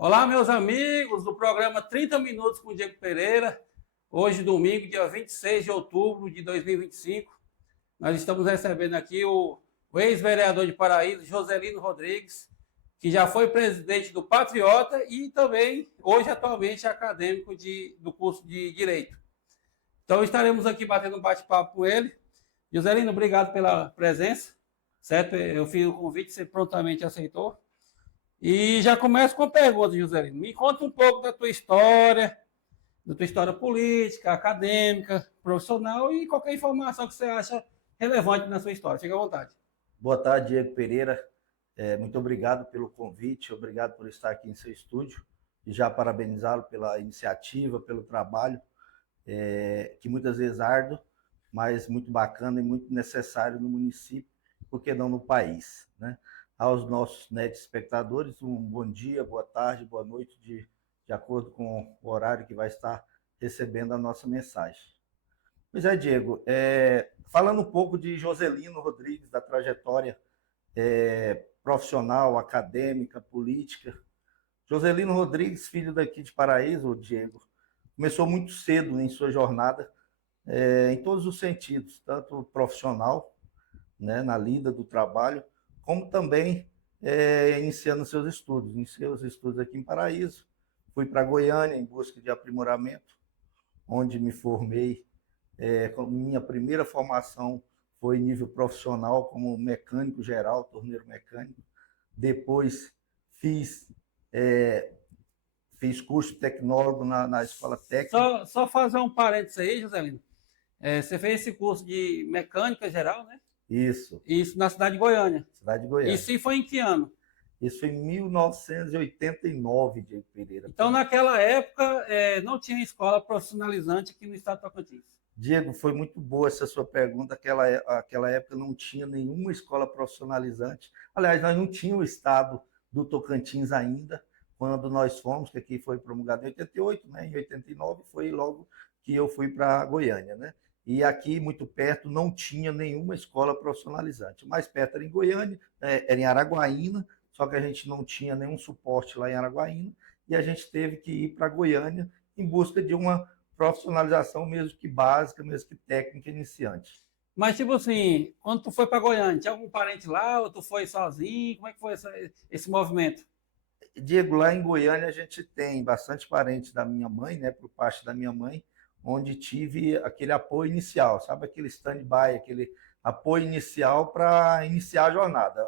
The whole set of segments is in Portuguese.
Olá, meus amigos do programa 30 Minutos com o Diego Pereira. Hoje, domingo, dia 26 de outubro de 2025. Nós estamos recebendo aqui o ex-vereador de Paraíso, Joselino Rodrigues, que já foi presidente do Patriota e também, hoje, atualmente, é acadêmico do curso de Direito. Então, estaremos aqui batendo um bate-papo com ele. Joselino, obrigado pela presença, certo? Eu fiz o convite, você prontamente aceitou. E já começo com a pergunta, Joselino. Me conta um pouco da tua história política, acadêmica, profissional e qualquer informação que você acha relevante na sua história. Fique à vontade. Boa tarde, Diego Pereira. Muito obrigado pelo convite, obrigado por estar aqui em seu estúdio e já parabenizá-lo pela iniciativa, pelo trabalho, que muitas vezes árduo, mas muito bacana e muito necessário no município, por que não no país, né? Aos nossos espectadores, um bom dia, boa tarde, boa noite, de acordo com o horário que vai estar recebendo a nossa mensagem. Pois é, Diego, falando um pouco de Joselino Rodrigues, da trajetória profissional, acadêmica, política. Joselino Rodrigues, filho daqui de Paraíso, Diego, começou muito cedo em sua jornada, em todos os sentidos, tanto profissional, né, na lida do trabalho, como também iniciando seus estudos. Iniciei os estudos aqui em Paraíso, fui para Goiânia em busca de aprimoramento, onde me formei. Minha primeira formação foi em nível profissional, como mecânico geral, torneiro mecânico. Depois fiz curso tecnólogo na escola técnica. Só fazer um parênteses aí, Joselino. Você fez esse curso de mecânica geral, né? Isso. Isso na cidade de Goiânia. Cidade de Goiânia. Isso foi em que ano? Isso foi em 1989, Diego Pereira. Então, naquela época, não tinha escola profissionalizante aqui no estado de Tocantins. Diego, foi muito boa essa sua pergunta. Aquela época não tinha nenhuma escola profissionalizante. Aliás, nós não tínhamos o estado do Tocantins ainda, quando nós fomos, que aqui foi promulgado em 88, né? Em 89 foi logo que eu fui para Goiânia, né? E aqui, muito perto, não tinha nenhuma escola profissionalizante. O mais perto era em Goiânia, era em Araguaína, só que a gente não tinha nenhum suporte lá em Araguaína, e a gente teve que ir para Goiânia em busca de uma profissionalização, mesmo que básica, mesmo que técnica, iniciante. Mas, tipo assim, quando tu foi para Goiânia, tinha algum parente lá ou tu foi sozinho? Como é que foi esse movimento? Diego, lá em Goiânia a gente tem bastante parentes da minha mãe, né, por parte da minha mãe, onde tive aquele apoio inicial, sabe, aquele stand-by, aquele apoio inicial para iniciar a jornada.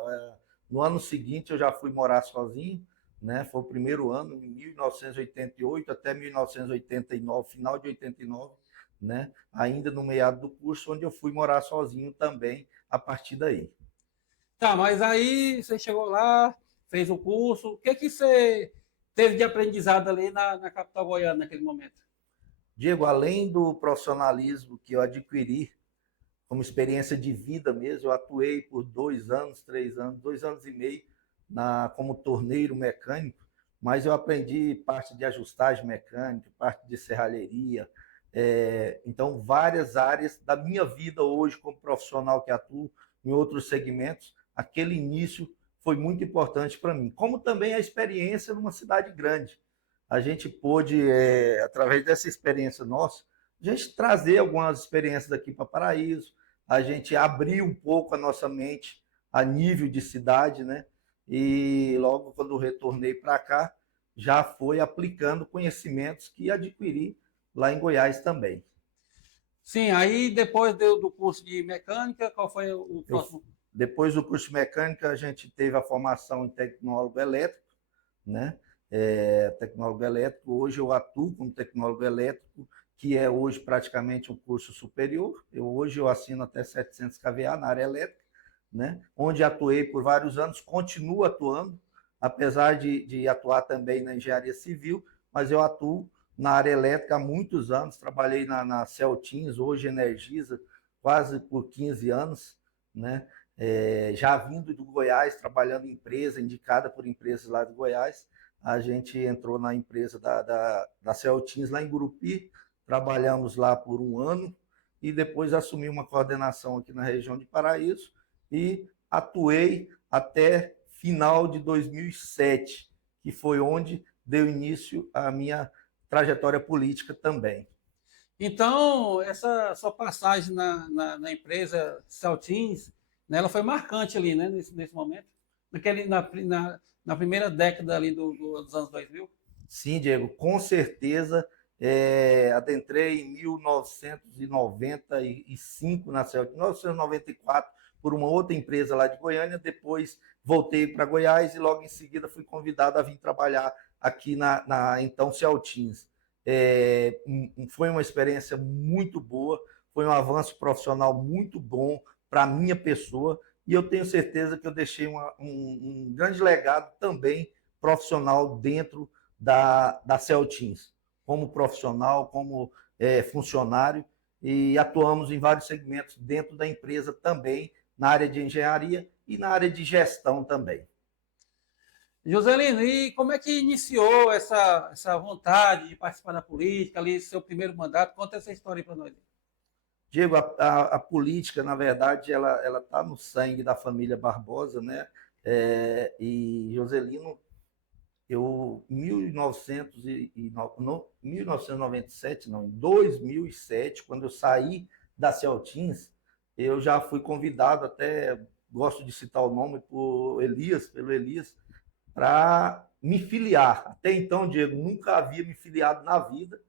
No ano seguinte eu já fui morar sozinho, né, foi o primeiro ano, em 1988 até 1989, final de 89, né, ainda no meado do curso, onde eu fui morar sozinho também a partir daí. Tá, mas aí você chegou lá, fez o curso, o que você teve de aprendizado ali na capital goiana naquele momento? Diego, além do profissionalismo que eu adquiri como experiência de vida mesmo, eu atuei por 2 anos, 3 anos, 2 anos e meio como torneiro mecânico, mas eu aprendi parte de ajustagem mecânica, parte de serralheria, então várias áreas da minha vida hoje como profissional que atuo em outros segmentos, aquele início foi muito importante para mim, como também a experiência numa cidade grande. A gente pôde, através dessa experiência nossa, a gente trazer algumas experiências daqui para Paraíso, a gente abrir um pouco a nossa mente a nível de cidade, né? E logo quando eu retornei para cá, já foi aplicando conhecimentos que adquiri lá em Goiás também. Sim, aí depois do curso de mecânica, qual foi o próximo? Depois do curso de mecânica, a gente teve a formação em tecnólogo elétrico, né? Tecnólogo elétrico, hoje eu atuo como tecnólogo elétrico, que é hoje praticamente um curso superior. Hoje eu assino até 700 kVA na área elétrica, né? Onde atuei por vários anos, continuo atuando, apesar de atuar também na engenharia civil, mas eu atuo na área elétrica há muitos anos, trabalhei na Celtins, hoje Energisa, quase por 15 anos, né? Já vindo do Goiás, trabalhando em empresa, indicada por empresas lá do Goiás, a gente entrou na empresa da Celtins lá em Gurupi, trabalhamos lá por 1 ano e depois assumi uma coordenação aqui na região de Paraíso e atuei até final de 2007, que foi onde deu início à minha trajetória política também. Então, essa sua passagem na empresa Celtins, né, ela foi marcante ali, né, nesse momento, na primeira década ali dos anos 2000. Sim, Diego, com certeza. Adentrei em 1995 na Celtins, 1994, por uma outra empresa lá de Goiânia, depois voltei para Goiás e logo em seguida fui convidado a vir trabalhar aqui na então Celtins. Foi uma experiência muito boa, foi um avanço profissional muito bom para a minha pessoa e eu tenho certeza que eu deixei um grande legado também profissional dentro da Celtins, como profissional, como funcionário, e atuamos em vários segmentos dentro da empresa também, na área de engenharia e na área de gestão também. Joselino, e como é que iniciou essa vontade de participar da política, ali, seu primeiro mandato? Conta essa história para nós. Diego, a política, na verdade, ela está no sangue da família Barbosa, né? E Joselino, em 1997, não, em 2007, quando eu saí da Celtins, eu já fui convidado, até gosto de citar o nome, pelo Elias, para me filiar. Até então, Diego, nunca havia me filiado na vida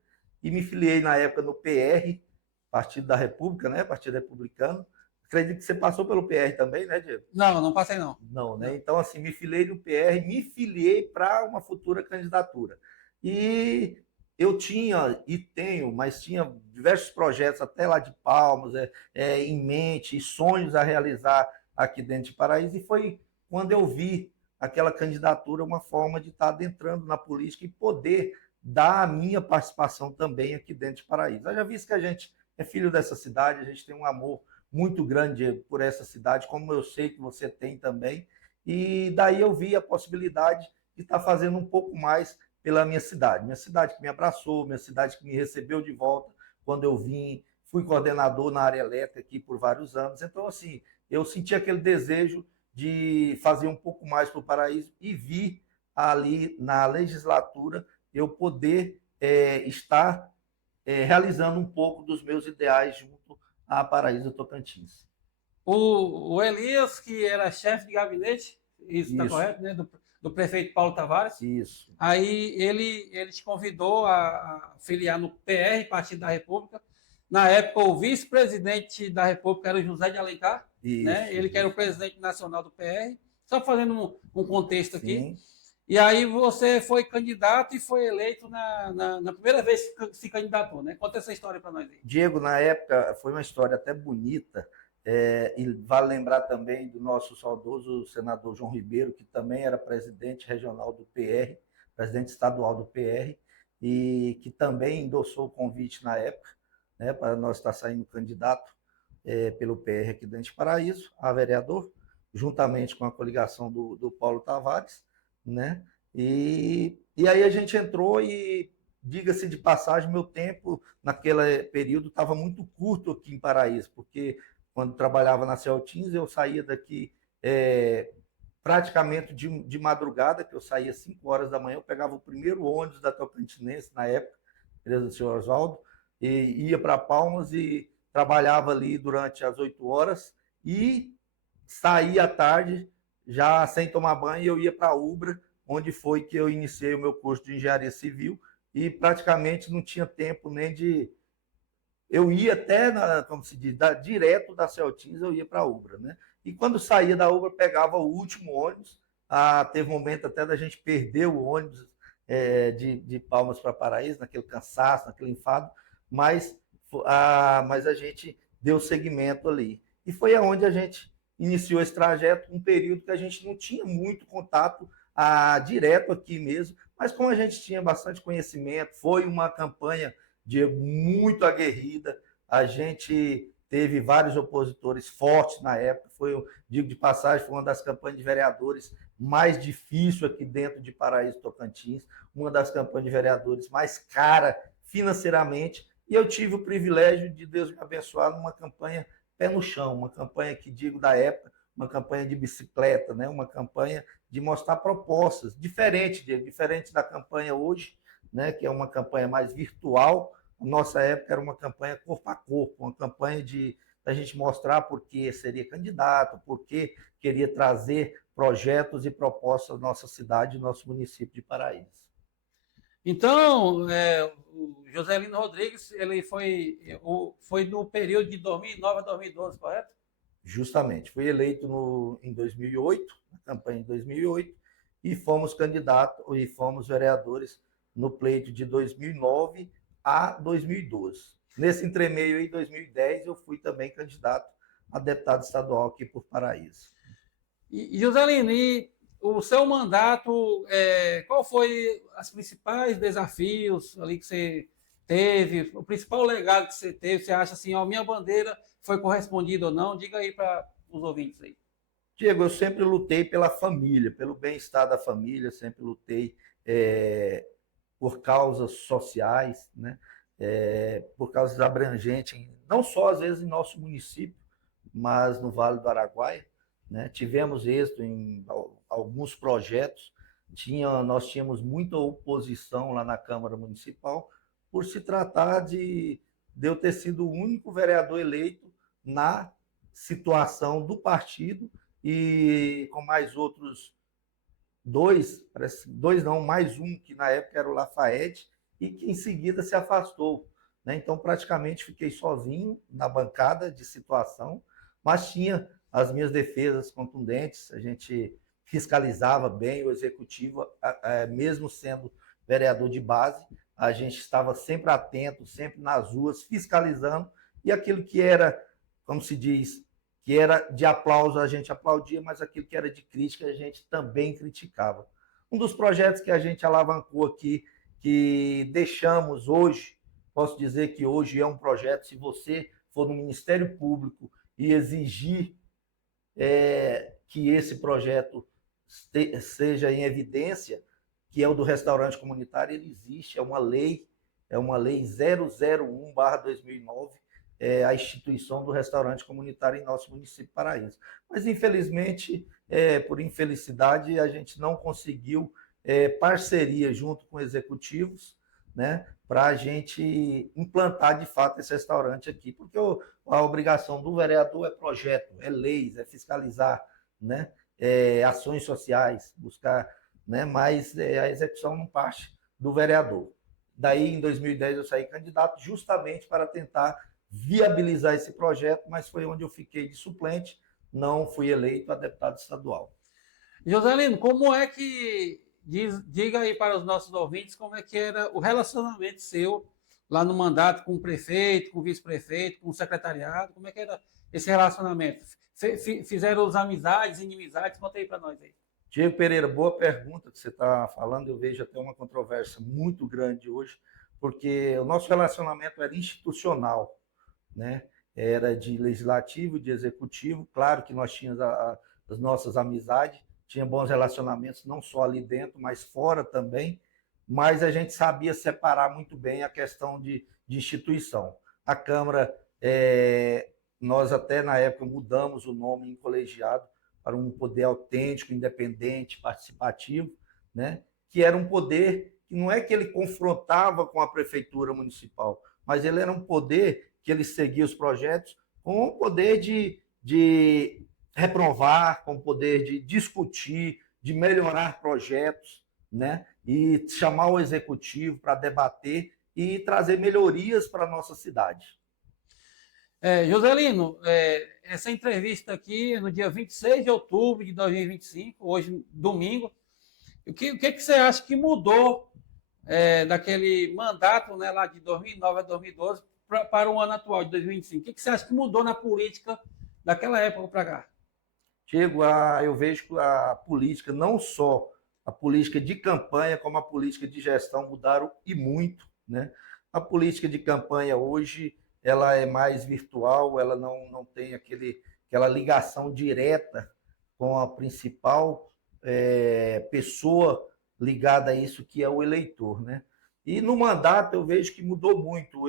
e me filiei na época no PR, Partido da República, né? Partido Republicano. Acredito que você passou pelo PR também, né, Diego? Não passei não. Não, né? Então, assim, me filiei no PR, me filiei para uma futura candidatura. E eu tinha, e tenho, mas tinha diversos projetos, até lá de Palmas, em mente, e sonhos a realizar aqui dentro de Paraíso, e foi quando eu vi aquela candidatura uma forma de estar adentrando na política e poder dar a minha participação também aqui dentro de Paraíso. Eu já visto que a gente é filho dessa cidade, a gente tem um amor muito grande por essa cidade, como eu sei que você tem também, e daí eu vi a possibilidade de estar fazendo um pouco mais pela minha cidade que me abraçou, minha cidade que me recebeu de volta quando eu vim, fui coordenador na área elétrica aqui por vários anos, então assim, eu senti aquele desejo de fazer um pouco mais para o Paraíso e vi ali na legislatura eu poder estar realizando um pouco dos meus ideais junto a Paraíso Tocantins. O Elias, que era chefe de gabinete, isso está correto, né? Do prefeito Paulo Tavares. Isso. Aí ele te convidou a filiar no PR, Partido da República. Na época, o vice-presidente da República era o José de Alencar, Isso, né? Ele que era o presidente nacional do PR. Só fazendo um contexto aqui. Sim. E aí você foi candidato e foi eleito na primeira vez que se candidatou, né? Conta essa história para nós aí. Diego, na época, foi uma história até bonita, e vale lembrar também do nosso saudoso senador João Ribeiro, que também era presidente regional do PR, presidente estadual do PR, e que também endossou o convite na época, né, para nós estar saindo candidato pelo PR aqui dentro de Paraíso, a vereador, juntamente com a coligação do Paulo Tavares, né? E aí a gente entrou e, diga-se de passagem, meu tempo naquele período estava muito curto aqui em Paraíso, porque quando trabalhava na Celtins, eu saía daqui praticamente de madrugada, que eu saía às 5 horas da manhã, eu pegava o primeiro ônibus da Tocantinense, na época, empresa do senhor Oswaldo, e ia para Palmas e trabalhava ali durante as 8 horas e saía à tarde, já sem tomar banho, eu ia para a Ubra, onde foi que eu iniciei o meu curso de engenharia civil, e praticamente não tinha tempo nem de... Eu ia até, como se diz, direto da Celtins, eu ia para a Ubra, né? E quando saía da Ubra, pegava o último ônibus, teve um momento até da gente perder o ônibus de Palmas para Paraíso, naquele cansaço, naquele enfado, mas a gente deu seguimento ali. E foi aonde a gente iniciou esse trajeto, um período que a gente não tinha muito contato direto aqui mesmo, mas como a gente tinha bastante conhecimento, foi uma campanha muito aguerrida, a gente teve vários opositores fortes na época, digo de passagem, foi uma das campanhas de vereadores mais difícil aqui dentro de Paraíso Tocantins, uma das campanhas de vereadores mais cara financeiramente, e eu tive o privilégio de Deus me abençoar numa campanha pé no chão, uma campanha que digo da época, uma campanha de bicicleta, né? Uma campanha de mostrar propostas, diferente da campanha hoje, né? Que é uma campanha mais virtual. Na nossa época era uma campanha corpo a corpo, uma campanha de a gente mostrar por que seria candidato, por que queria trazer projetos e propostas à nossa cidade, nosso município de Paraíso. Então, o Joselino Rodrigues, ele foi no período de 2009 a 2012, correto? Justamente, fui eleito em 2008, na campanha de 2008, e fomos candidatos e fomos vereadores no pleito de 2009 a 2012. Nesse entremeio aí, 2010, eu fui também candidato a deputado estadual aqui por Paraíso. E Joselino, e o seu mandato, qual foi os principais desafios ali que você teve, o principal legado que você teve? Você acha assim, ó, minha bandeira foi correspondida ou não? Diga aí para os ouvintes aí. Diego, eu sempre lutei pela família, pelo bem-estar da família, sempre lutei por causas sociais, né? Por causas abrangentes, não só às vezes em nosso município, mas no Vale do Araguaia, né? Tivemos êxito em alguns projetos, nós tínhamos muita oposição lá na Câmara Municipal, por se tratar de eu ter sido o único vereador eleito na situação do partido e com mais outros dois não, mais um, que na época era o Lafayette, e que em seguida se afastou, né? Então, praticamente fiquei sozinho na bancada de situação, mas tinha as minhas defesas contundentes, a gente fiscalizava bem o executivo, mesmo sendo vereador de base, a gente estava sempre atento, sempre nas ruas, fiscalizando, e aquilo que era, como se diz, que era de aplauso, a gente aplaudia, mas aquilo que era de crítica, a gente também criticava. Um dos projetos que a gente alavancou aqui, que deixamos hoje, posso dizer que hoje é um projeto, se você for no Ministério Público e exigir que esse projeto seja em evidência, que é o do restaurante comunitário, ele existe, é uma lei 001/2009, a instituição do restaurante comunitário em nosso município de Paraíso. Mas, infelizmente, por infelicidade, a gente não conseguiu parceria junto com executivos, né, para a gente implantar, de fato, esse restaurante aqui, porque a obrigação do vereador é projeto, é leis, é fiscalizar, né, ações sociais, buscar, né, mas a execução não parte do vereador. Daí, em 2010, eu saí candidato justamente para tentar viabilizar esse projeto, mas foi onde eu fiquei de suplente, não fui eleito a deputado estadual. Joselino, como é que, diga aí para os nossos ouvintes, como é que era o relacionamento seu lá no mandato com o prefeito, com o vice-prefeito, com o secretariado, como é que era esse relacionamento? Fizeram as amizades, inimizades? Conta aí para nós aí. Diego Pereira, boa pergunta que você está falando. Eu vejo até uma controvérsia muito grande hoje, porque o nosso relacionamento era institucional, né? Era de legislativo, de executivo. Claro que nós tínhamos as nossas amizades, tinha bons relacionamentos, não só ali dentro, mas fora também, mas a gente sabia separar muito bem a questão de instituição. A Câmara, nós até na época mudamos o nome em colegiado para um poder autêntico, independente, participativo, né? Que era um poder que não é que ele confrontava com a prefeitura municipal, mas ele era um poder que ele seguia os projetos com o poder de reprovar, com o poder de discutir, de melhorar projetos, né? E chamar o executivo para debater e trazer melhorias para a nossa cidade. Joselino, essa entrevista aqui é no dia 26 de outubro de 2025, hoje, domingo. O que você acha que mudou daquele mandato, né, lá de 2009 a 2012 para o ano atual, de 2025? O que você acha que mudou na política daquela época para cá? Diego, eu vejo que a política, não só a política de campanha, como a política de gestão mudaram e muito, né? A política de campanha hoje ela é mais virtual, ela não tem aquela ligação direta com a principal pessoa ligada a isso, que é o eleitor, né? E no mandato eu vejo que mudou muito.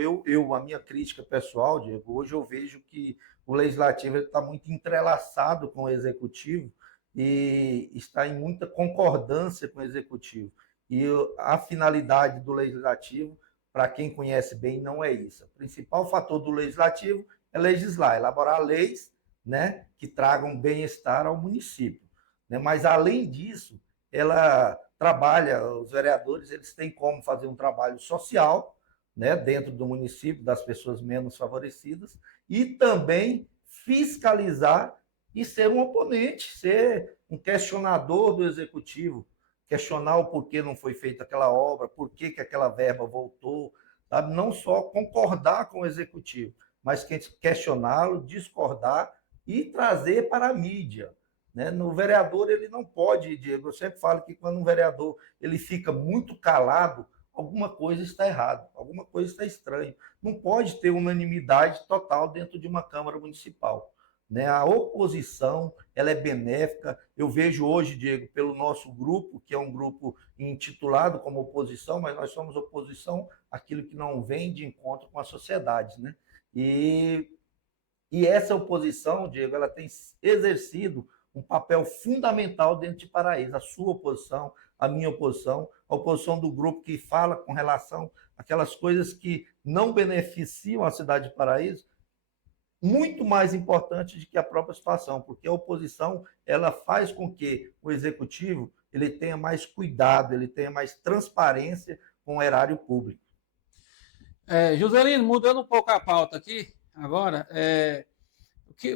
A minha crítica pessoal, Diego, hoje eu vejo que o legislativo está muito entrelaçado com o executivo e está em muita concordância com o executivo. E a finalidade do legislativo, para quem conhece bem, não é isso. O principal fator do legislativo é legislar, elaborar leis, né, que tragam bem-estar ao município. Né? Mas, além disso, ela trabalha, os vereadores eles têm como fazer um trabalho social, né, dentro do município, das pessoas menos favorecidas, e também fiscalizar e ser um oponente, ser um questionador do executivo, questionar o porquê não foi feita aquela obra, por que aquela verba voltou, sabe? Não só concordar com o executivo, mas questioná-lo, discordar e trazer para a mídia. Né? No vereador, ele não pode, Diego, eu sempre falo que quando um vereador ele fica muito calado, alguma coisa está errada, alguma coisa está estranha. Não pode ter unanimidade total dentro de uma Câmara Municipal. Né? A oposição ela é benéfica. Eu vejo hoje, Diego, pelo nosso grupo, que é um grupo intitulado como oposição, mas nós somos oposição àquilo que não vem de encontro com a sociedade. Né? E essa oposição, Diego, ela tem exercido um papel fundamental dentro de Paraíso. A sua oposição, a minha oposição, a oposição do grupo que fala com relação àquelas coisas que não beneficiam a cidade de Paraíso, muito mais importante do que a própria situação, porque a oposição ela faz com que o executivo ele tenha mais cuidado, ele tenha mais transparência com o erário público. Juscelino, mudando um pouco a pauta aqui, agora,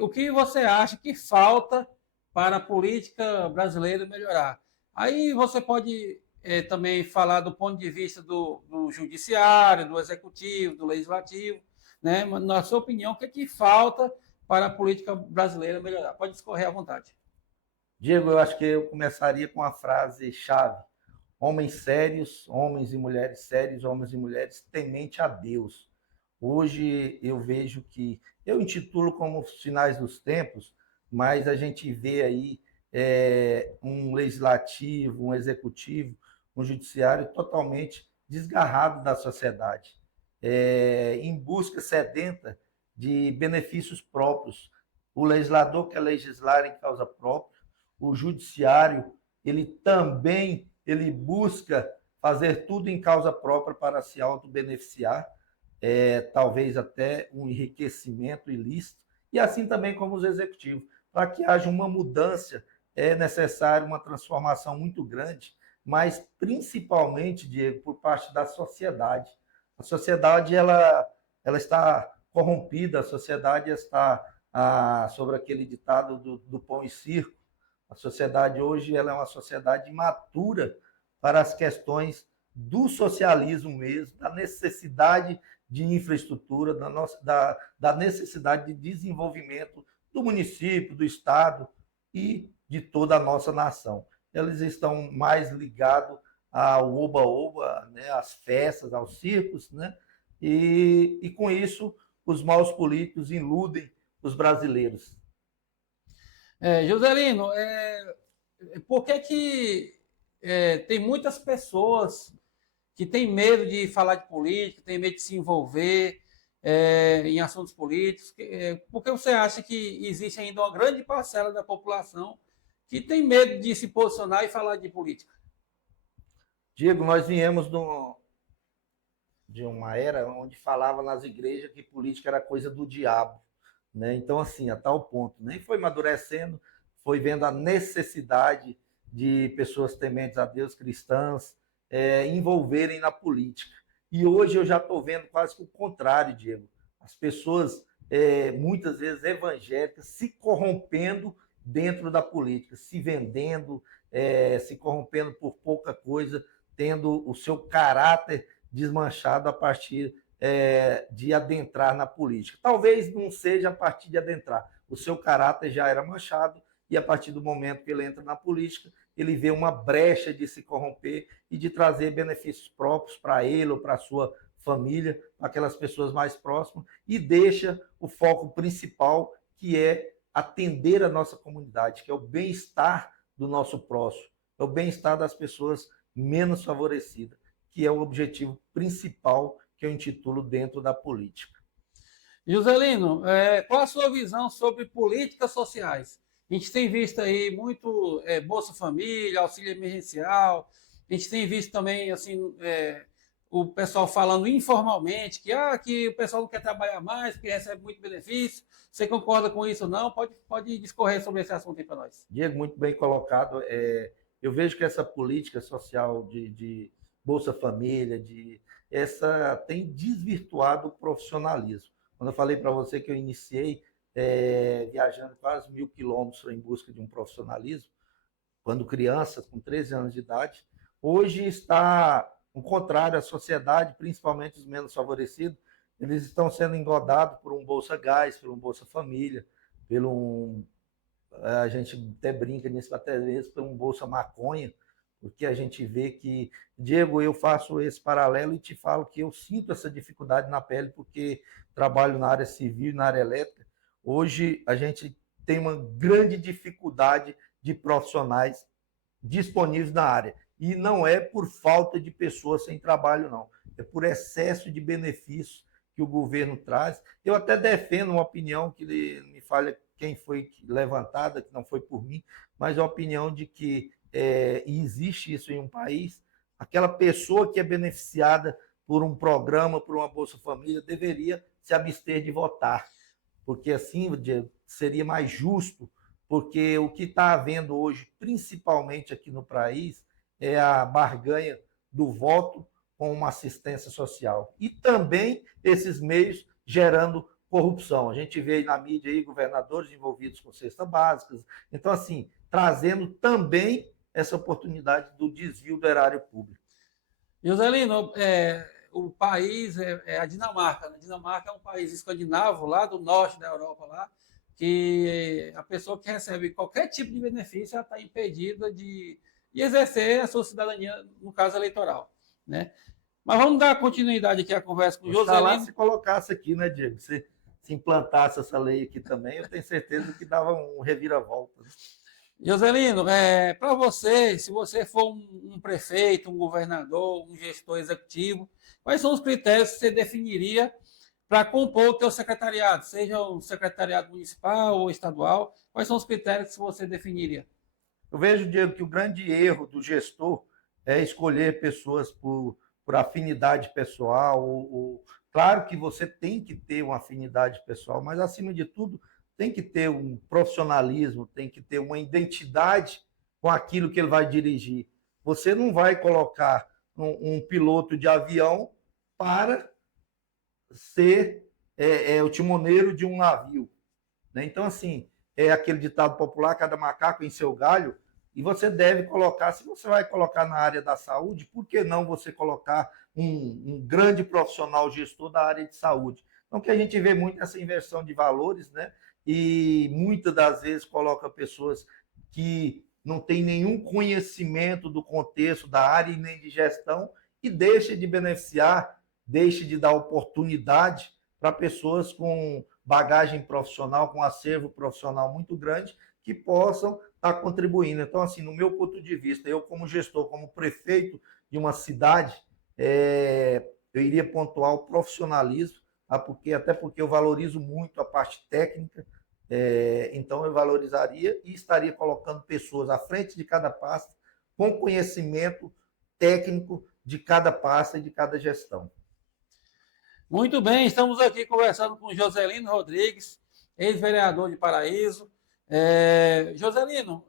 o que você acha que falta para a política brasileira melhorar? Aí você pode também falar do ponto de vista do judiciário, do executivo, do legislativo, né? Na sua opinião, o que, que falta para a política brasileira melhorar? Pode discorrer à vontade. Diego, eu acho que eu começaria com a frase-chave: homens sérios, homens e mulheres sérios, homens e mulheres temente a Deus. Hoje eu vejo que, eu intitulo como os finais dos tempos, mas a gente vê aí um legislativo, um executivo, um judiciário totalmente desgarrado da sociedade, em busca sedenta de benefícios próprios. O legislador quer legislar em causa própria, o judiciário ele também ele busca fazer tudo em causa própria para se autobeneficiar, talvez até um enriquecimento ilícito, e assim também como os executivos. Para que haja uma mudança, é necessário uma transformação muito grande, mas principalmente, Diego, por parte da sociedade. A sociedade ela está corrompida, a sociedade está sobre aquele ditado do pão e circo. A sociedade hoje ela é uma sociedade imatura para as questões do socialismo mesmo, da necessidade de infraestrutura, da necessidade de desenvolvimento do município, do estado e de toda a nossa nação. Eles estão mais ligados ao oba-oba, né, às festas, aos circos, né? E com isso os maus políticos iludem os brasileiros. Joselino, por que tem muitas pessoas que têm medo de falar de política, têm medo de se envolver em assuntos políticos? Por que você acha que existe ainda uma grande parcela da população que tem medo de se posicionar e falar de política? Diego, nós viemos de uma era onde falava nas igrejas que política era coisa do diabo. Né? Então, assim, a tal ponto, nem foi amadurecendo, foi vendo a necessidade de pessoas tementes a Deus, cristãs, envolverem na política. E hoje eu já estou vendo quase que o contrário, Diego. As pessoas, muitas vezes evangélicas, se corrompendo dentro da política, se vendendo, se corrompendo por pouca coisa, tendo o seu caráter desmanchado a partir de adentrar na política. Talvez não seja a partir de adentrar. O seu caráter já era manchado e a partir do momento que ele entra na política, ele vê uma brecha de se corromper e de trazer benefícios próprios para ele ou para a sua família, para aquelas pessoas mais próximas, e deixa o foco principal, que é atender a nossa comunidade, que é o bem-estar do nosso próximo, é o bem-estar das pessoas menos favorecidas, que é o objetivo principal que eu intitulo dentro da política. Joselino, qual a sua visão sobre políticas sociais? A gente tem visto aí muito Bolsa Família, auxílio emergencial, a gente tem visto também assim, o pessoal falando informalmente que o pessoal não quer trabalhar mais, porque recebe muito benefício. Você concorda com isso ou não? Pode discorrer sobre esse assunto aí para nós. Diego, muito bem colocado. Eu vejo que essa política social de Bolsa Família, essa tem desvirtuado o profissionalismo. Quando eu falei para você que eu iniciei viajando quase 1.000 quilômetros em busca de um profissionalismo, quando criança, com 13 anos de idade, hoje está o contrário, a sociedade, principalmente os menos favorecidos, eles estão sendo engodados por um Bolsa Gás, por um Bolsa Família, pelo a gente até brinca nisso até mesmo, por um Bolsa Maconha, porque a gente vê que, Diego, eu faço esse paralelo e te falo que eu sinto essa dificuldade na pele, porque trabalho na área civil e na área elétrica. Hoje a gente tem uma grande dificuldade de profissionais disponíveis na área. E não é por falta de pessoas sem trabalho, não. É por excesso de benefícios que o governo traz. Eu até defendo uma opinião que me falha quem foi levantada, que não foi por mim, mas a opinião de que existe isso em um país, aquela pessoa que é beneficiada por um programa, por uma Bolsa Família, deveria se abster de votar, porque assim seria mais justo, porque o que está havendo hoje, principalmente aqui no país, é a barganha do voto com uma assistência social. E também esses meios gerando corrupção. A gente vê na mídia aí governadores envolvidos com cestas básicas. Então, assim, trazendo também essa oportunidade do desvio do erário público. Joselino, o país é a Dinamarca. A Dinamarca é um país escandinavo, lá do norte da Europa, lá, que a pessoa que recebe qualquer tipo de benefício está impedida de exercer a sua cidadania, no caso eleitoral. Né? Mas vamos dar continuidade aqui à conversa com o Joselino. Se colocasse aqui, né, Diego? Se implantasse essa lei aqui também, eu tenho certeza que dava um reviravolta. Joselino, para você, se você for um prefeito, um governador, um gestor executivo, quais são os critérios que você definiria para compor o teu secretariado, seja um secretariado municipal ou estadual? Quais são os critérios que você definiria? Eu vejo, Diego, que o grande erro do gestor é escolher pessoas por afinidade pessoal. Claro que você tem que ter uma afinidade pessoal, mas, acima de tudo, tem que ter um profissionalismo, tem que ter uma identidade com aquilo que ele vai dirigir. Você não vai colocar um piloto de avião para ser o timoneiro de um navio. Né? Então, assim, é aquele ditado popular, cada macaco em seu galho, e você deve colocar, se você vai colocar na área da saúde, por que não você colocar um grande profissional gestor da área de saúde? Então, que a gente vê muito essa inversão de valores, né? E muitas das vezes coloca pessoas que não têm nenhum conhecimento do contexto da área e nem de gestão e deixa de beneficiar, deixa de dar oportunidade para pessoas com bagagem profissional, com acervo profissional muito grande, que possam estar contribuindo. Então, assim, no meu ponto de vista, eu como gestor, como prefeito de uma cidade, eu iria pontuar o profissionalismo, até porque eu valorizo muito a parte técnica, então eu valorizaria e estaria colocando pessoas à frente de cada pasta, com conhecimento técnico de cada pasta e de cada gestão. Muito bem, estamos aqui conversando com Joselino Rodrigues, ex-vereador de Paraíso. Joselino,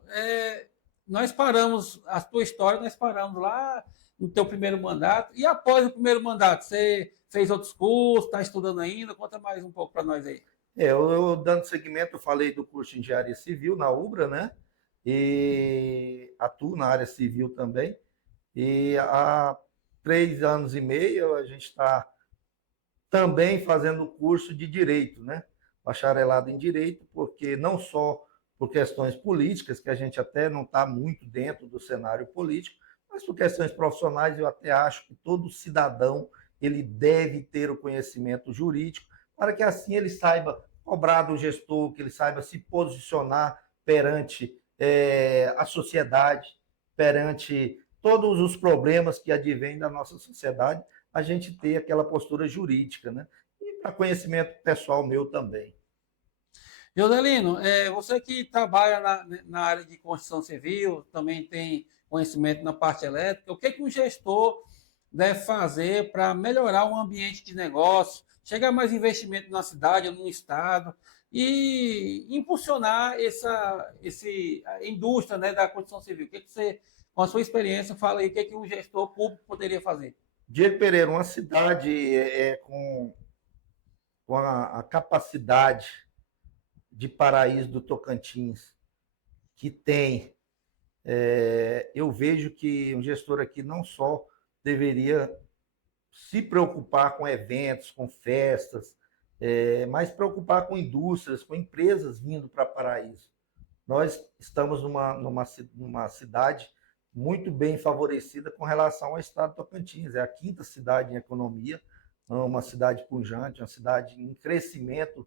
nós paramos, a tua história, nós paramos lá no teu primeiro mandato, e após o primeiro mandato, você fez outros cursos, está estudando ainda? Conta mais um pouco para nós aí. Eu dando seguimento, eu falei do curso de Engenharia Civil na UBRA, né? E atuo na área civil também. E há 3 anos e meio a gente está também fazendo o curso de Direito, né? Bacharelado em Direito, porque não só por questões políticas, que a gente até não está muito dentro do cenário político, mas por questões profissionais, eu até acho que todo cidadão ele deve ter o conhecimento jurídico, para que assim ele saiba cobrar do gestor, que ele saiba se posicionar perante a sociedade, perante todos os problemas que advêm da nossa sociedade, a gente ter aquela postura jurídica, né? E para conhecimento pessoal meu também. Joselino, você que trabalha na área de construção civil, também tem conhecimento na parte elétrica, o que que um gestor deve fazer para melhorar o ambiente de negócio, chegar mais investimento na cidade ou no estado e impulsionar a indústria, né, da construção civil? O que que você, com a sua experiência, fala aí, o que que um gestor público poderia fazer? Diego Pereira, uma cidade com a capacidade de Paraíso do Tocantins, que tem, eu vejo que um gestor aqui não só deveria se preocupar com eventos, com festas, mas preocupar com indústrias, com empresas vindo para Paraíso. Nós estamos numa cidade muito bem favorecida com relação ao estado de Tocantins. É a quinta cidade em economia, uma cidade pujante, uma cidade em crescimento,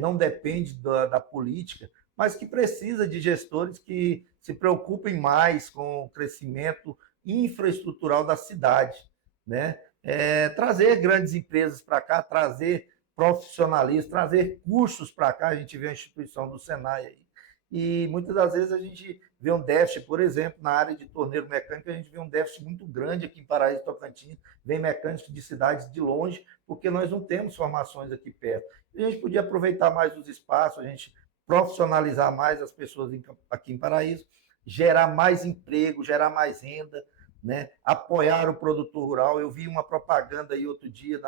não depende da política, mas que precisa de gestores que se preocupem mais com o crescimento infraestrutural da cidade, né? Trazer grandes empresas para cá, trazer profissionalistas, trazer cursos para cá. A gente vê a instituição do Senai aí, e muitas das vezes a gente vê um déficit, por exemplo, na área de torneiro mecânico, a gente vê um déficit muito grande aqui em Paraíso Tocantins, vem mecânicos de cidades de longe, porque nós não temos formações aqui perto. A gente podia aproveitar mais os espaços, a gente profissionalizar mais as pessoas aqui em Paraíso, gerar mais emprego, gerar mais renda, né? Apoiar o produtor rural. Eu vi uma propaganda aí outro dia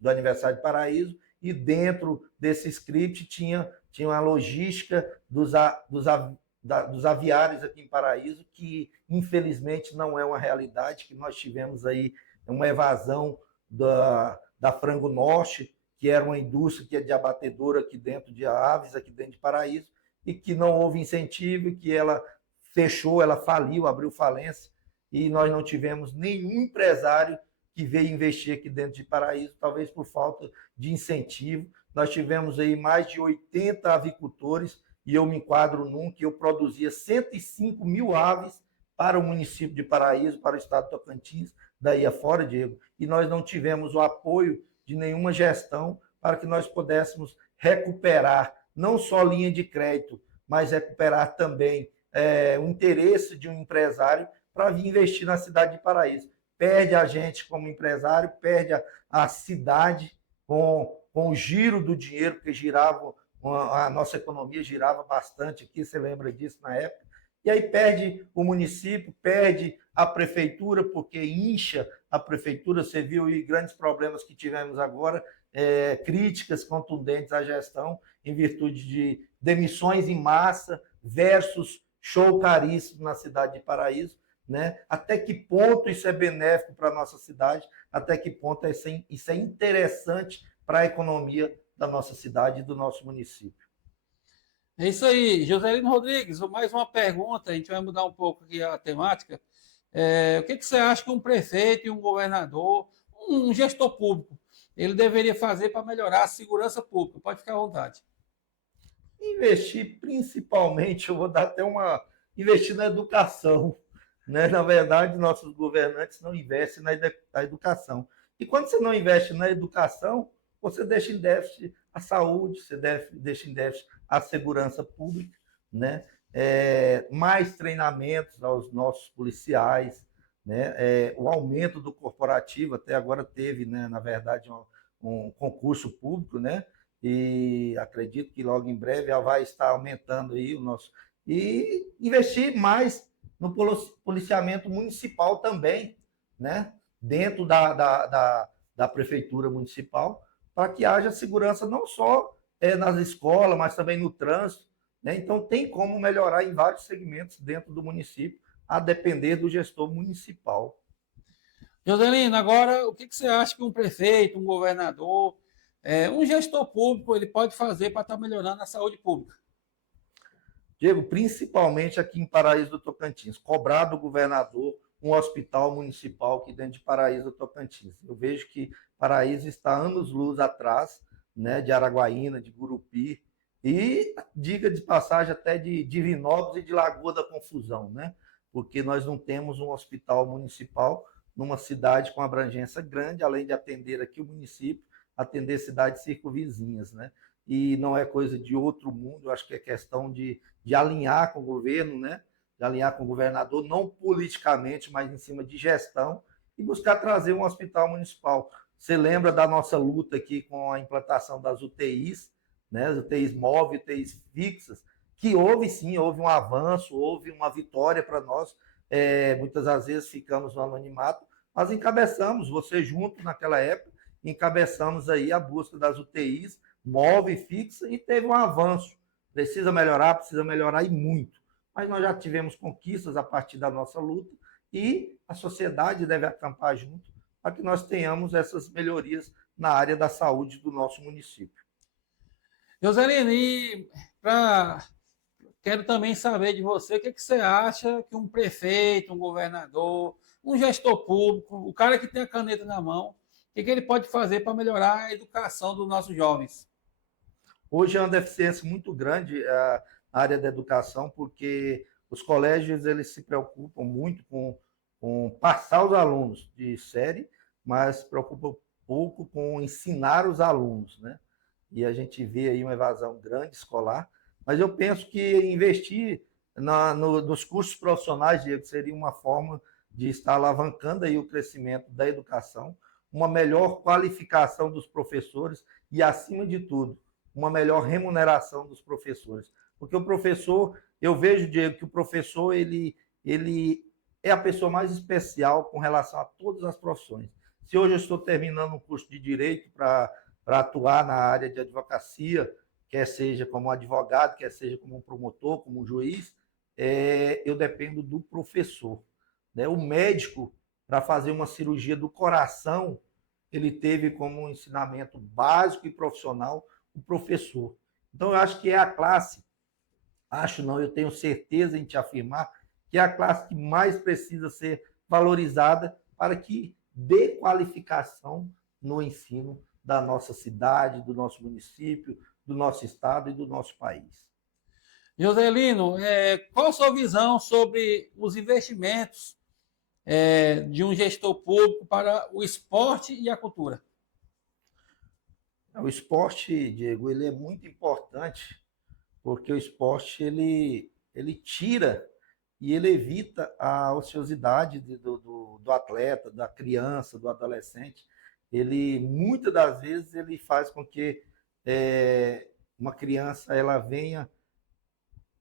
do aniversário de Paraíso, e dentro desse script tinha a logística dos aviários aqui em Paraíso, que infelizmente não é uma realidade, que nós tivemos aí uma evasão da Frango Norte, que era uma indústria que é de abatedora aqui dentro de aves, aqui dentro de Paraíso, e que não houve incentivo, que ela fechou, ela faliu, abriu falência, e nós não tivemos nenhum empresário que veio investir aqui dentro de Paraíso, talvez por falta de incentivo. Nós tivemos aí mais de 80 avicultores, e eu me enquadro num que eu produzia 105 mil aves para o município de Paraíso, para o estado de Tocantins, daí afora, Diego, e nós não tivemos o apoio de nenhuma gestão para que nós pudéssemos recuperar não só linha de crédito, mas recuperar também o interesse de um empresário para vir investir na cidade de Paraíso. Perde a gente como empresário, perde a cidade com o giro do dinheiro, porque a nossa economia girava bastante aqui, você lembra disso na época, e aí perde o município, perde a prefeitura, porque incha a prefeitura. Você viu aí grandes problemas que tivemos agora, críticas contundentes à gestão, em virtude de demissões em massa versus show caríssimo na cidade de Paraíso, né? Até que ponto isso é benéfico para a nossa cidade, até que ponto isso é interessante para a economia da nossa cidade e do nosso município. É isso aí, Joselino Rodrigues, mais uma pergunta, a gente vai mudar um pouco aqui a temática. O que que você acha que um prefeito e um governador, um gestor público, ele deveria fazer para melhorar a segurança pública? Pode ficar à vontade. Investir principalmente, eu vou dar até investir na educação, né? Na verdade, nossos governantes não investem na educação. E quando você não investe na educação, você deixa em déficit a saúde, você deixa em déficit a segurança pública, né? Mais treinamentos aos nossos policiais, né? O aumento do corporativo, até agora teve, né, na verdade, um concurso público, né? E acredito que logo em breve já vai estar aumentando aí o nosso. E investir mais no policiamento municipal também, né? Dentro da prefeitura municipal, para que haja segurança não só nas escolas, mas também no trânsito, né? Então, tem como melhorar em vários segmentos dentro do município, a depender do gestor municipal. Joselino, agora, o que que você acha que um prefeito, um governador, um gestor público, ele pode fazer para estar melhorando a saúde pública? Diego, principalmente aqui em Paraíso do Tocantins, cobrar do governador um hospital municipal aqui dentro de Paraíso do Tocantins. Eu vejo que Paraíso está anos-luz atrás, né, de Araguaína, de Gurupi, e, diga de passagem, até de Divinópolis e de Lagoa da Confusão, né? Porque nós não temos um hospital municipal numa cidade com abrangência grande, além de atender aqui o município, atender cidades circunvizinhas, né? E não é coisa de outro mundo, eu acho que é questão de alinhar com o governo, né? De alinhar com o governador, não politicamente, mas em cima de gestão, e buscar trazer um hospital municipal. Você lembra da nossa luta aqui com a implantação das UTIs, né? As UTIs móveis, UTIs fixas, que houve sim, houve um avanço, houve uma vitória para nós. Muitas das vezes ficamos no anonimato, mas encabeçamos, você junto naquela época, encabeçamos aí a busca das UTIs móvel e fixa e teve um avanço. Precisa melhorar e muito. Mas nós já tivemos conquistas a partir da nossa luta e a sociedade deve acampar junto para que nós tenhamos essas melhorias na área da saúde do nosso município. Joselino, quero também saber de você o que você acha que um prefeito, um governador, um gestor público, o cara que tem a caneta na mão, o que ele pode fazer para melhorar a educação dos nossos jovens? Hoje é uma deficiência muito grande na área da educação, porque os colégios eles se preocupam muito com passar os alunos de série, mas se preocupam pouco com ensinar os alunos, né? E a gente vê aí uma evasão grande escolar, mas eu penso que investir nos cursos profissionais, Diego, seria uma forma de estar alavancando aí o crescimento da educação, uma melhor qualificação dos professores e, acima de tudo, uma melhor remuneração dos professores. Porque o professor, eu vejo, Diego, que o professor ele é a pessoa mais especial com relação a todas as profissões. Se hoje eu estou terminando um curso de Direito para atuar na área de advocacia, quer seja como advogado, quer seja como um promotor, como um juiz, eu dependo do professor. Né? O médico, para fazer uma cirurgia do coração, ele teve como um ensinamento básico e profissional o professor. Então, eu acho que é a classe, acho não, eu tenho certeza em te afirmar, que é a classe que mais precisa ser valorizada para que dê qualificação no ensino da nossa cidade, do nosso município, do nosso estado e do nosso país. Joselino, qual a sua visão sobre os investimentos de um gestor público para o esporte e a cultura? O esporte, Diego, ele é muito importante porque o esporte ele tira e ele evita a ociosidade do atleta, da criança, do adolescente. Ele muitas das vezes ele faz com que uma criança ela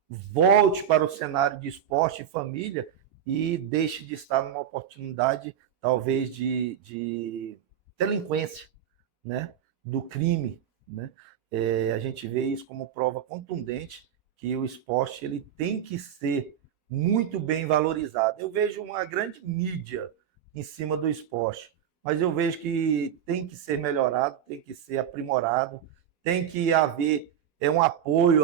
volte para o cenário de esporte e família e deixe de estar numa oportunidade talvez de delinquência, né? Do crime, né? A gente vê isso como prova contundente que o esporte ele tem que ser muito bem valorizado. Eu vejo uma grande mídia em cima do esporte, mas eu vejo que tem que ser melhorado, tem que ser aprimorado, tem que haver um apoio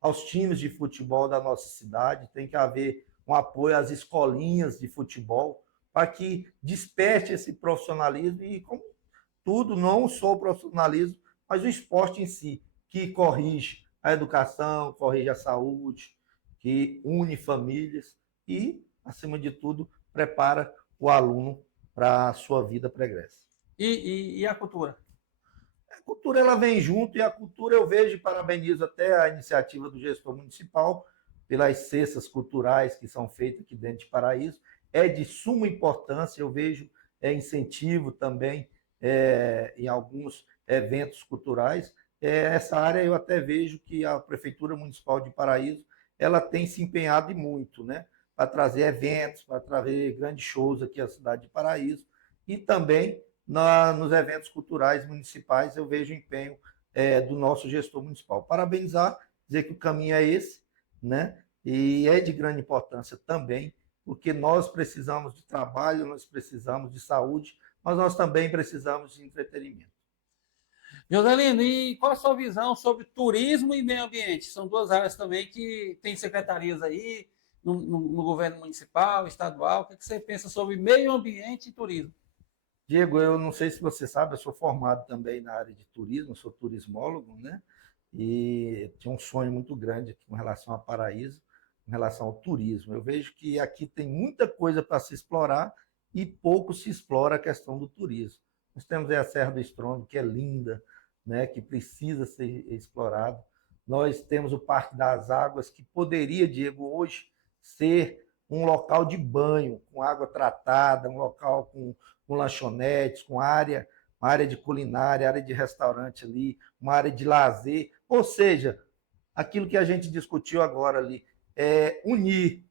aos times de futebol da nossa cidade, tem que haver um apoio às escolinhas de futebol para que desperte esse profissionalismo e, como tudo, não só o profissionalismo, mas o esporte em si, que corrige a educação, corrige a saúde, que une famílias e, acima de tudo, prepara o aluno para a sua vida pregressa. E a cultura? A cultura ela vem junto e a cultura eu vejo e parabenizo até a iniciativa do gestor municipal pelas cestas culturais que são feitas aqui dentro de Paraíso. É de suma importância, eu vejo incentivo também em alguns eventos culturais. Essa área eu até vejo que a Prefeitura Municipal de Paraíso ela tem se empenhado muito, né, para trazer eventos, para trazer grandes shows aqui à cidade de Paraíso e também nos eventos culturais municipais eu vejo o empenho do nosso gestor municipal. Parabenizar, dizer que o caminho é esse, né, e é de grande importância também, porque nós precisamos de trabalho, nós precisamos de saúde, mas nós também precisamos de entretenimento. Joselino, e qual a sua visão sobre turismo e meio ambiente? São duas áreas também que tem secretarias aí no governo municipal, estadual. O que você pensa sobre meio ambiente e turismo? Diego, eu não sei se você sabe, eu sou formado também na área de turismo, sou turismólogo, né? E tinha um sonho muito grande aqui com relação a Paraíso, com relação ao turismo. Eu vejo que aqui tem muita coisa para se explorar e pouco se explora a questão do turismo. Nós temos aí a Serra do Estrondo, que é linda, né, que precisa ser explorado. Nós temos o Parque das Águas, que poderia, Diego, hoje ser um local de banho, com água tratada, um local com lanchonetes, com uma área de culinária, área de restaurante ali, uma área de lazer. Ou seja, aquilo que a gente discutiu agora ali, é unir,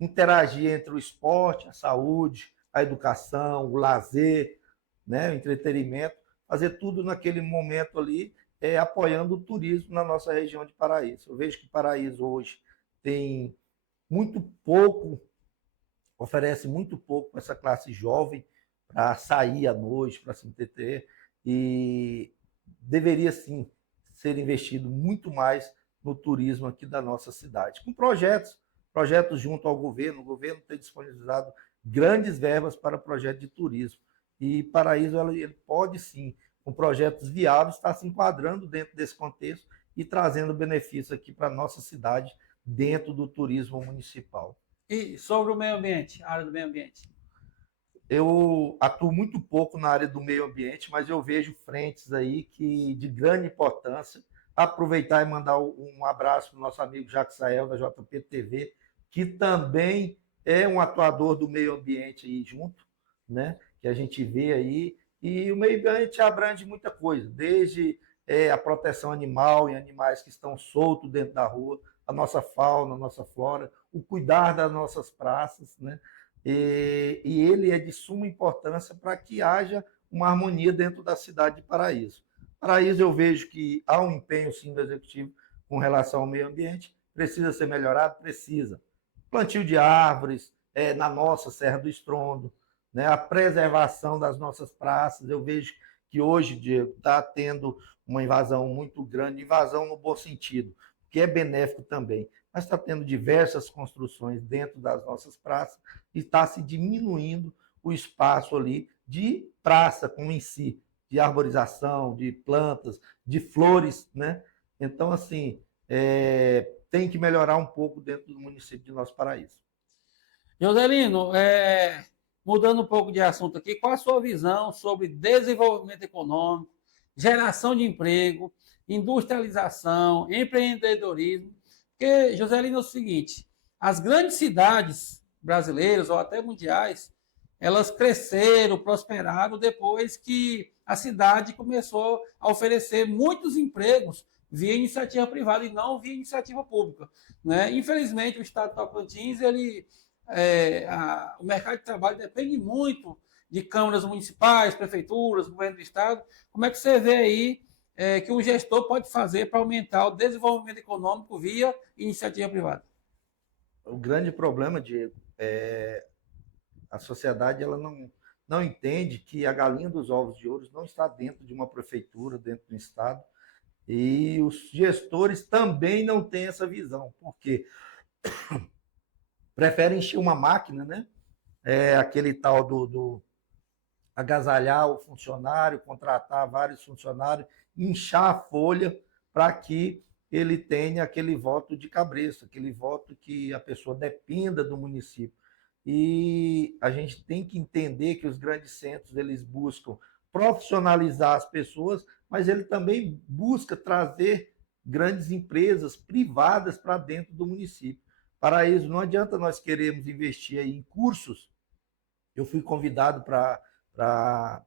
interagir entre o esporte, a saúde, a educação, o lazer, né, o entretenimento, fazer tudo naquele momento ali, apoiando o turismo na nossa região de Paraíso. Eu vejo que Paraíso hoje tem muito pouco, oferece muito pouco para essa classe jovem para sair à noite, para se entreter, e deveria sim ser investido muito mais no turismo aqui da nossa cidade, com projetos junto ao governo. O governo tem disponibilizado grandes verbas para projetos de turismo, e Paraíso ele pode sim, com projetos viáveis, estar se enquadrando dentro desse contexto e trazendo benefícios aqui para a nossa cidade dentro do turismo municipal. E sobre o meio ambiente, a área do meio ambiente? Eu atuo muito pouco na área do meio ambiente, mas eu vejo frentes aí que de grande importância. Aproveitar e mandar um abraço para o nosso amigo Jacques Sael, da JP TV, que também é um atuador do meio ambiente aí junto, né? Que a gente vê aí. E o meio ambiente abrange muita coisa, desde a proteção animal e animais que estão soltos dentro da rua, a nossa fauna, a nossa flora, o cuidar das nossas praças, né? E ele é de suma importância para que haja uma harmonia dentro da cidade de Paraíso. Paraíso, eu vejo que há um empenho, sim, do Executivo com relação ao meio ambiente, precisa ser melhorado, precisa. Plantio de árvores na nossa Serra do Estrondo, né? A preservação das nossas praças. Eu vejo que hoje, Diego, está tendo uma invasão muito grande, invasão no bom sentido, que é benéfico também, mas está tendo diversas construções dentro das nossas praças e está se diminuindo o espaço ali de praça como em si, de arborização, de plantas, de flores, né? Então, assim, tem que melhorar um pouco dentro do município de Nosso Paraíso. Joselino, mudando um pouco de assunto aqui, qual a sua visão sobre desenvolvimento econômico, geração de emprego, industrialização, empreendedorismo? Porque, Joselino, é o seguinte, as grandes cidades brasileiras ou até mundiais, elas cresceram, prosperaram depois que a cidade começou a oferecer muitos empregos via iniciativa privada e não via iniciativa pública, né? Infelizmente, o estado de Tocantins, o mercado de trabalho depende muito de câmaras municipais, prefeituras, governo do estado. Como é que você vê aí que o gestor pode fazer para aumentar o desenvolvimento econômico via iniciativa privada? O grande problema, Diego, a sociedade ela não entende que a galinha dos ovos de ouro não está dentro de uma prefeitura, dentro do estado, e os gestores também não têm essa visão, porque preferem encher uma máquina, né? Aquele tal do agasalhar o funcionário, contratar vários funcionários, inchar a folha para que ele tenha aquele voto de cabresto, aquele voto que a pessoa dependa do município. E a gente tem que entender que os grandes centros eles buscam profissionalizar as pessoas, mas ele também busca trazer grandes empresas privadas para dentro do município. Para isso, não adianta nós queremos investir aí em cursos. Eu fui convidado para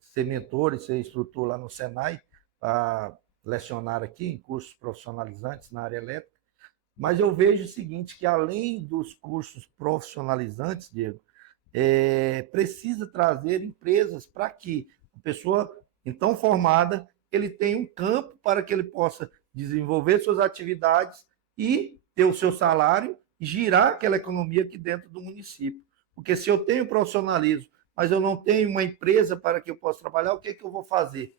ser mentor e ser instrutor lá no Senai, para lecionar aqui em cursos profissionalizantes na área elétrica. Mas eu vejo o seguinte, que além dos cursos profissionalizantes, Diego, precisa trazer empresas para que a pessoa, então formada, ele tenha um campo para que ele possa desenvolver suas atividades e ter o seu salário e girar aquela economia aqui dentro do município. Porque se eu tenho profissionalismo, mas eu não tenho uma empresa para que eu possa trabalhar, o que eu vou fazer?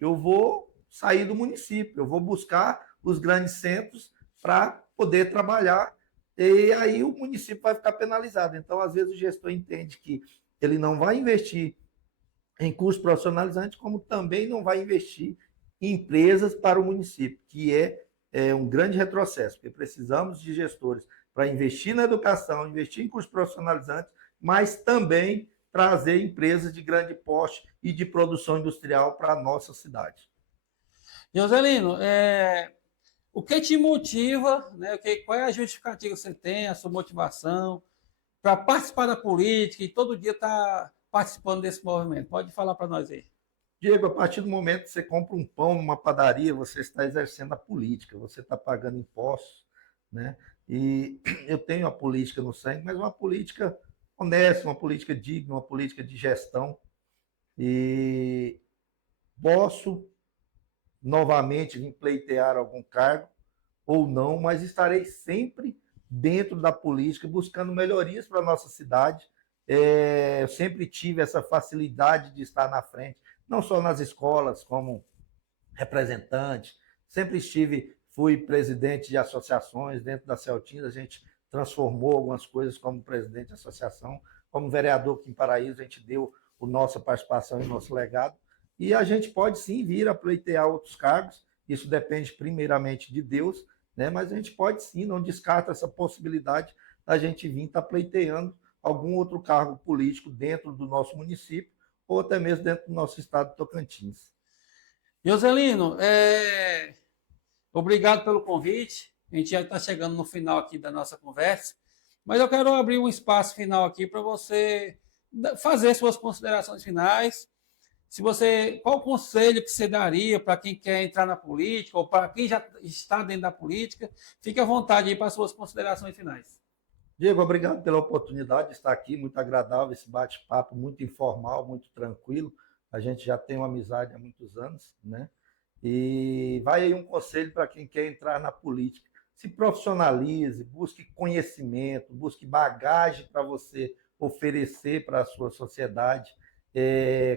Eu vou sair do município, eu vou buscar os grandes centros para poder trabalhar, e aí o município vai ficar penalizado. Então, às vezes, o gestor entende que ele não vai investir em cursos profissionalizantes, como também não vai investir em empresas para o município, que é um grande retrocesso, porque precisamos de gestores para investir na educação, investir em cursos profissionalizantes, mas também trazer empresas de grande porte e de produção industrial para a nossa cidade. Joselino, o que te motiva, né? Qual é a justificativa que você tem, a sua motivação para participar da política e todo dia estar participando desse movimento? Pode falar para nós aí. Diego, a partir do momento que você compra um pão numa padaria, você está exercendo a política, você está pagando impostos, né? E eu tenho a política no sangue, mas uma política honesta, uma política digna, uma política de gestão. E posso novamente vir pleitear algum cargo ou não, mas estarei sempre dentro da política, buscando melhorias para a nossa cidade. Eu sempre tive essa facilidade de estar na frente, não só nas escolas, como representante, sempre fui presidente de associações dentro da Celtins, a gente transformou algumas coisas como presidente de associação, como vereador aqui em Paraíso, a gente deu a nossa participação e o nosso legado, e a gente pode sim vir a pleitear outros cargos, isso depende primeiramente de Deus, né? Mas a gente pode sim, não descarta essa possibilidade da gente vir estar pleiteando algum outro cargo político dentro do nosso município, ou até mesmo dentro do nosso estado de Tocantins. Joselino, obrigado pelo convite. A gente já está chegando no final aqui da nossa conversa, mas eu quero abrir um espaço final aqui para você fazer suas considerações finais. Qual o conselho que você daria para quem quer entrar na política ou para quem já está dentro da política? Fique à vontade aí para suas considerações finais. Diego, obrigado pela oportunidade de estar aqui, muito agradável esse bate-papo, muito informal, muito tranquilo. A gente já tem uma amizade há muitos anos, né? E vai aí um conselho para quem quer entrar na política. Se profissionalize, busque conhecimento, busque bagagem para você oferecer para a sua sociedade,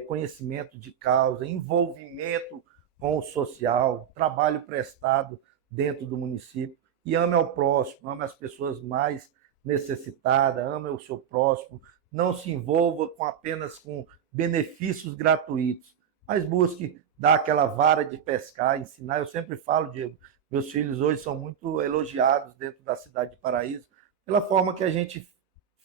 conhecimento de causa, envolvimento com o social, trabalho prestado dentro do município e ame ao próximo, ame as pessoas mais necessitada, ame o seu próximo, não se envolva apenas com benefícios gratuitos, mas busque dar aquela vara de pescar, ensinar. Eu sempre falo, Diego, meus filhos hoje são muito elogiados dentro da cidade de Paraíso, pela forma que a gente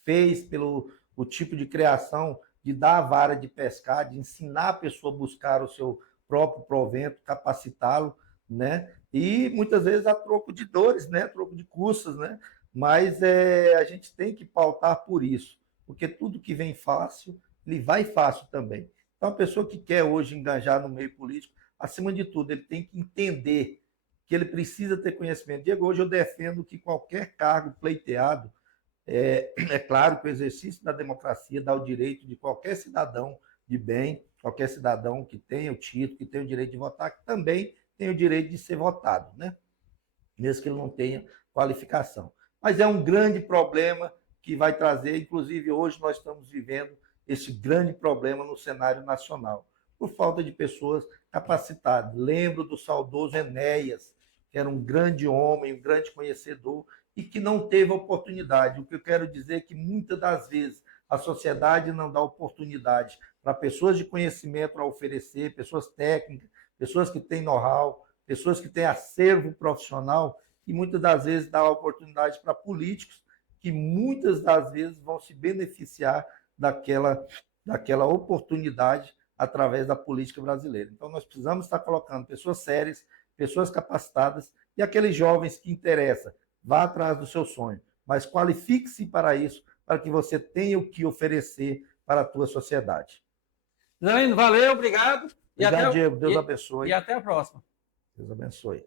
fez, pelo o tipo de criação, de dar a vara de pescar, de ensinar a pessoa a buscar o seu próprio provento, capacitá-lo, né? E muitas vezes a troco de dores, né? A troco de custas, né? Mas a gente tem que pautar por isso, porque tudo que vem fácil, ele vai fácil também. Então, a pessoa que quer hoje engajar no meio político, acima de tudo, ele tem que entender que ele precisa ter conhecimento. Diego, hoje eu defendo que qualquer cargo pleiteado, claro que o exercício da democracia dá o direito de qualquer cidadão de bem, qualquer cidadão que tenha o título, que tenha o direito de votar, que também tem o direito de ser votado, né? Mesmo que ele não tenha qualificação. Mas é um grande problema que vai trazer, inclusive hoje nós estamos vivendo esse grande problema no cenário nacional, por falta de pessoas capacitadas. Lembro do saudoso Enéas, que era um grande homem, um grande conhecedor, e que não teve oportunidade. O que eu quero dizer é que muitas das vezes a sociedade não dá oportunidade para pessoas de conhecimento a oferecer, pessoas técnicas, pessoas que têm know-how, pessoas que têm acervo profissional, e muitas das vezes dá oportunidade para políticos que muitas das vezes vão se beneficiar daquela oportunidade através da política brasileira. Então, nós precisamos estar colocando pessoas sérias, pessoas capacitadas e aqueles jovens que interessam. Vá atrás do seu sonho, mas qualifique-se para isso, para que você tenha o que oferecer para a tua sociedade. Joselino, valeu, obrigado. Obrigado, Diego. Deus abençoe. E até a próxima. Deus abençoe.